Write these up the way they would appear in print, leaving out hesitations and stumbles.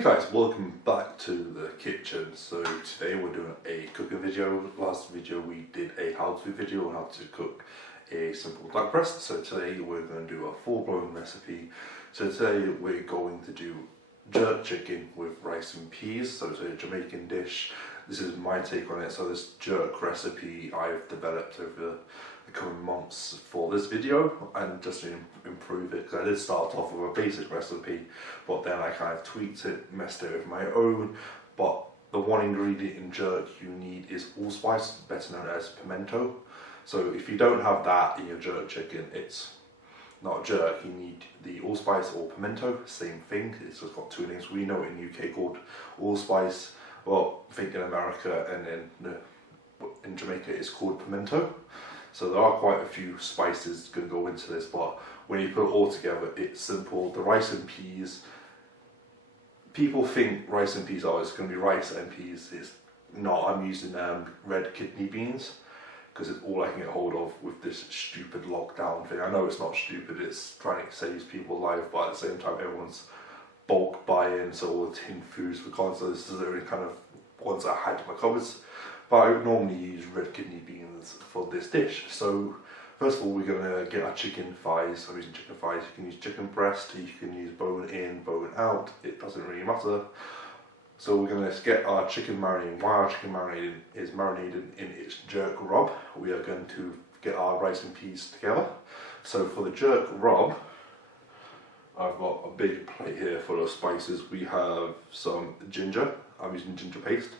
Hey guys, welcome back to the kitchen. So today we're doing a cooking video. Last video we did a how-to video on how to cook a simple duck breast. So today we're going to do a full-blown recipe. So today we're going to do jerk chicken with rice and peas. So it's a Jamaican dish. This is my take on it. So this jerk recipe I've developed over the coming months for this video, and just to improve it, because I did start off with a basic recipe, but then I kind of tweaked it, messed it with my own. But the one ingredient in jerk you need is allspice, better known as pimento. So if you don't have that in your jerk chicken, it's not jerk. You need the allspice or pimento, same thing. It's just got two names. We know it in UK called allspice. Well, I think in America and in Jamaica it's called pimento. So there are quite a few spices going to go into this, but when you put it all together, it's simple. The rice and peas, people think rice and peas, it's going to be rice and peas. It's not. I'm using red kidney beans because it's all I can get hold of with this stupid lockdown thing. I know it's not stupid, it's trying to save people's lives, but at the same time everyone's bulk buying, so all the tin foods for concerts. This is the only kind of ones I had in my cupboards. But I would normally use red kidney beans for this dish. So first of all, we're going to get our chicken thighs. I'm using chicken thighs. You can use chicken breast, you can use bone in, bone out. It doesn't really matter. So we're going to get our chicken marinating. While our chicken is marinated in its jerk rub, we are going to get our rice and peas together. So for the jerk rub, I've got a big plate here full of spices. We have some ginger. I'm using ginger paste.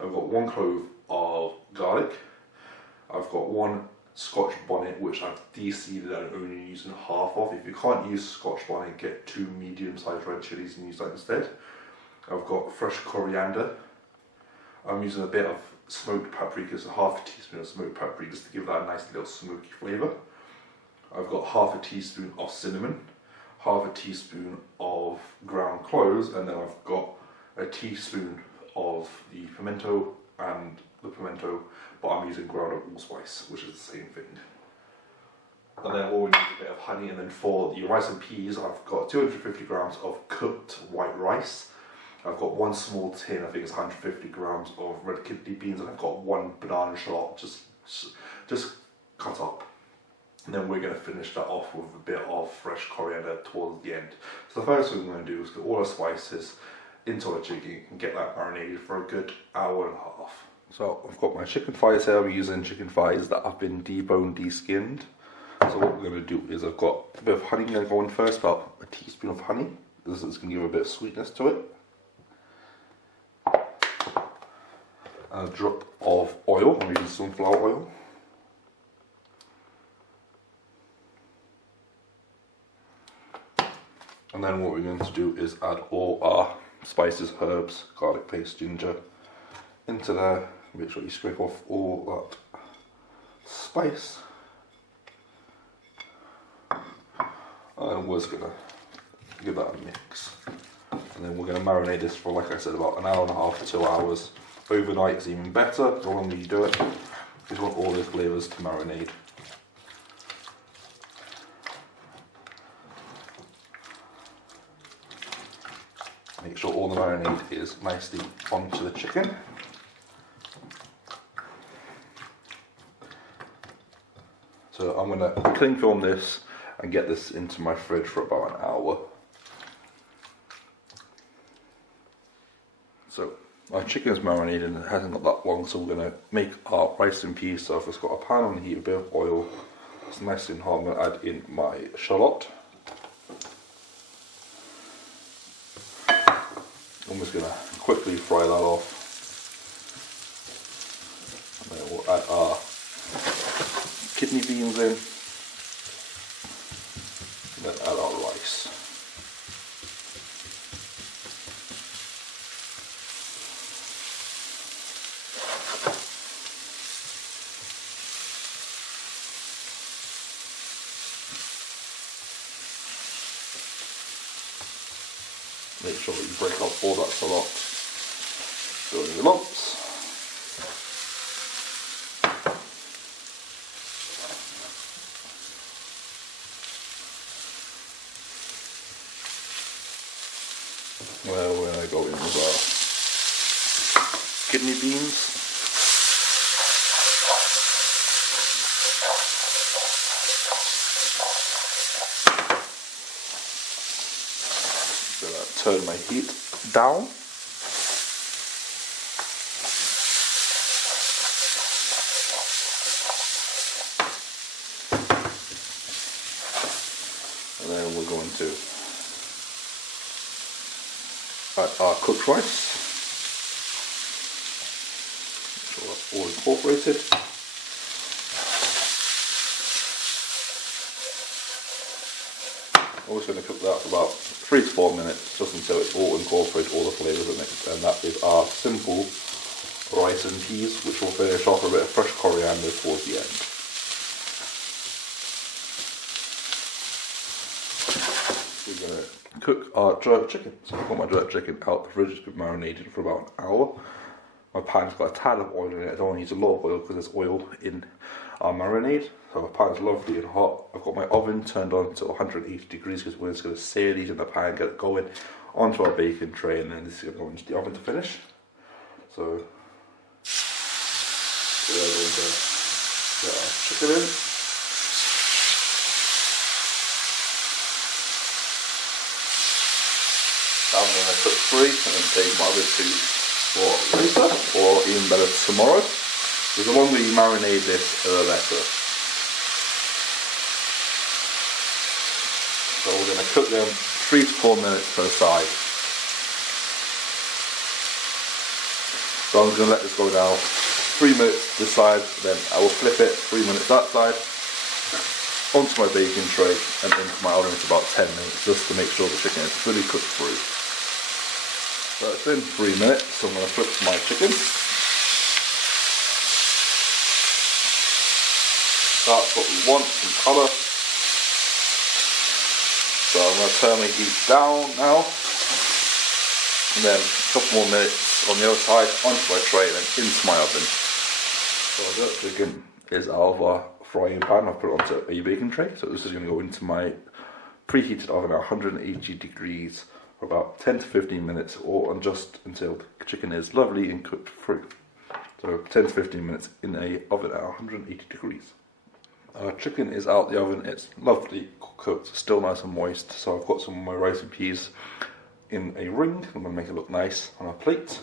I've got 1 clove of garlic. I've got 1 Scotch bonnet, which I've de-seeded and only using half of. If you can't use Scotch bonnet, get 2 medium-sized red chilies and use that instead. I've got fresh coriander. I'm using a bit of smoked paprika, so half a teaspoon of smoked paprika just to give that a nice little smoky flavour. I've got half a teaspoon of cinnamon, half a teaspoon of ground cloves, and then I've got a teaspoon of the pimento but I'm using ground up allspice, which is the same thing. And then we'll use a bit of honey, and then for the rice and peas, I've got 250 grams of cooked white rice. I've got 1 small tin, I think it's 150 grams of red kidney beans, and I've got 1 banana shallot just cut up. And then we're going to finish that off with a bit of fresh coriander towards the end. So the first thing we're going to do is get all our spices into our chicken and get that marinated for a good hour and a half. So I've got my chicken thighs here. I'm using chicken thighs that have been deboned, de-skinned. So what we're going to do is I've got a bit of honey going to go in first, about a teaspoon of honey. This is going to give a bit of sweetness to it. And a drop of oil. I'm using sunflower oil. And then what we're going to do is add all our spices, herbs, garlic paste, ginger into there. Make sure you scrape off all that spice. And we're just going to give that a mix. And then we're going to marinate this for, like I said, about an hour and a half to 2 hours. Overnight is even better. The longer you do it, you just want all the flavours to marinate. Make sure all the marinade is nicely onto the chicken. So I'm going to cling film this and get this into my fridge for about an hour. So our chicken is marinated and it hasn't got that long, so we're going to make our rice and peas. So I've just got a pan on the heat, a bit of oil. It's nice and hot. I'm going to add in my shallot. I'm just going to quickly fry that off, and then we'll add our kidney beans in, and then add our rice. Make sure that you break up all that shallot, fill in the lumps. Well, we're going to go in as well. Kidney beans. So turn my heat down. And then we're going to add our cooked rice. So that's all incorporated. I'm also going to cook that for about 3 to 4 minutes, just until it's all incorporated, all the flavours in it. And that is our simple rice and peas, which will finish off with a bit of fresh coriander towards the end. We're going to cook our jerk chicken. So I've got my jerk chicken out the fridge, it's been marinated for about an hour. My pan's got a tad of oil in it. I don't want to use a lot of oil because there's oil in our marinade. So my pan's lovely and hot. I've got my oven turned on to 180 degrees because we're just going to sear these in the pan, get it going onto our baking tray, and then this is going to go into the oven to finish. So we're going to get our chicken in. I'm going to cook 3 and then take my other 2 for later, or even better tomorrow. Because the longer you marinate this, the better. So we're going to cook them 3 to 4 minutes per side. So I'm going to let this go now 3 minutes this side, then I will flip it 3 minutes that side, onto my baking tray and into my oven for about 10 minutes, just to make sure the chicken is fully cooked through. So it's been 3 minutes, so I'm going to flip my chicken. That's what we want, some colour. So I'm going to turn my heat down now. And then a couple more minutes on the other side, onto my tray and then into my oven. So the chicken is out of our frying pan. I've put it onto a baking tray. So this is going to go into my preheated oven at 180 degrees for about 10 to 15 minutes, or just until the chicken is lovely and cooked through. So 10 to 15 minutes in a oven at 180 degrees. Our chicken is out the oven, it's lovely cooked, still nice and moist. So I've got some of my rice and peas in a ring. I'm going to make it look nice on a plate.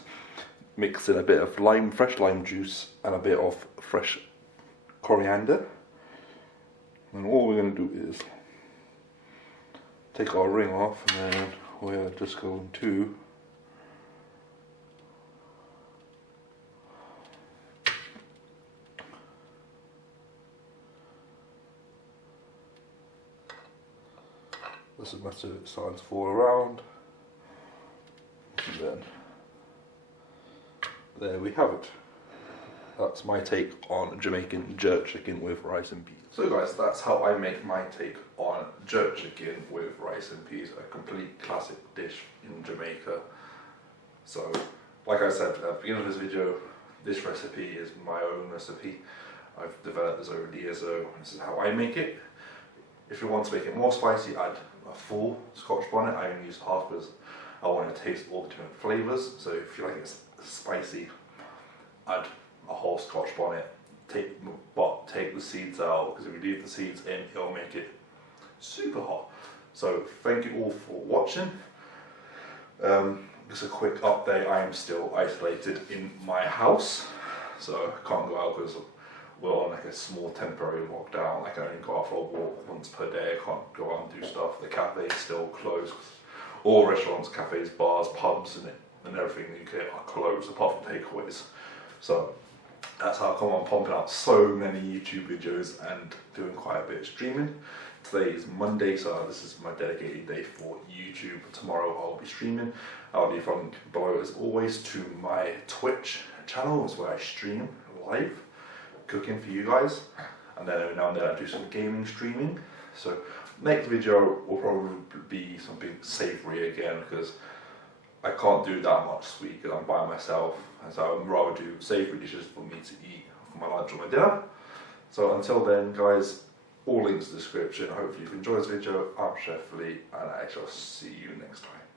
Mix in a bit of fresh lime juice and a bit of fresh coriander. And all we're going to do is take our ring off, and then we're just going to this is massive, it starts to fall around, and then there we have it. That's my take on Jamaican jerk chicken with rice and peas. So guys, that's how I make my take on jerk chicken with rice and peas, a complete classic dish in Jamaica. So, like I said at the beginning of this video, this recipe is my own recipe. I've developed this over the years, so this is how I make it. If you want to make it more spicy, add a full Scotch bonnet. I only use half because I want to taste all the different flavours. So if you like it spicy, add a whole Scotch bonnet, take the seeds out, because if you leave the seeds in, it'll make it super hot. So thank you all for watching. Just a quick update, I am still isolated in my house, so I can't go out because we're on like a small temporary lockdown. I can only go out for a walk once per day, I can't go out and do stuff. The cafe is still closed. All restaurants, cafes, bars, pubs and everything in the UK are closed apart from takeaways. So that's how come I'm pumping out so many YouTube videos and doing quite a bit of streaming. Today is Monday, so this is my dedicated day for YouTube. Tomorrow I'll be streaming. I'll leave a link below as always to my Twitch channel, is where I stream live cooking for you guys, and then every now and then I do some gaming streaming. So next video will probably be something savoury again, because I can't do that much sweet because I'm by myself, and so I'd rather do savoury dishes for me to eat for my lunch or my dinner. So until then guys, all links in the description. Hopefully you've enjoyed this video. I'm Chef Lee, and I shall see you next time.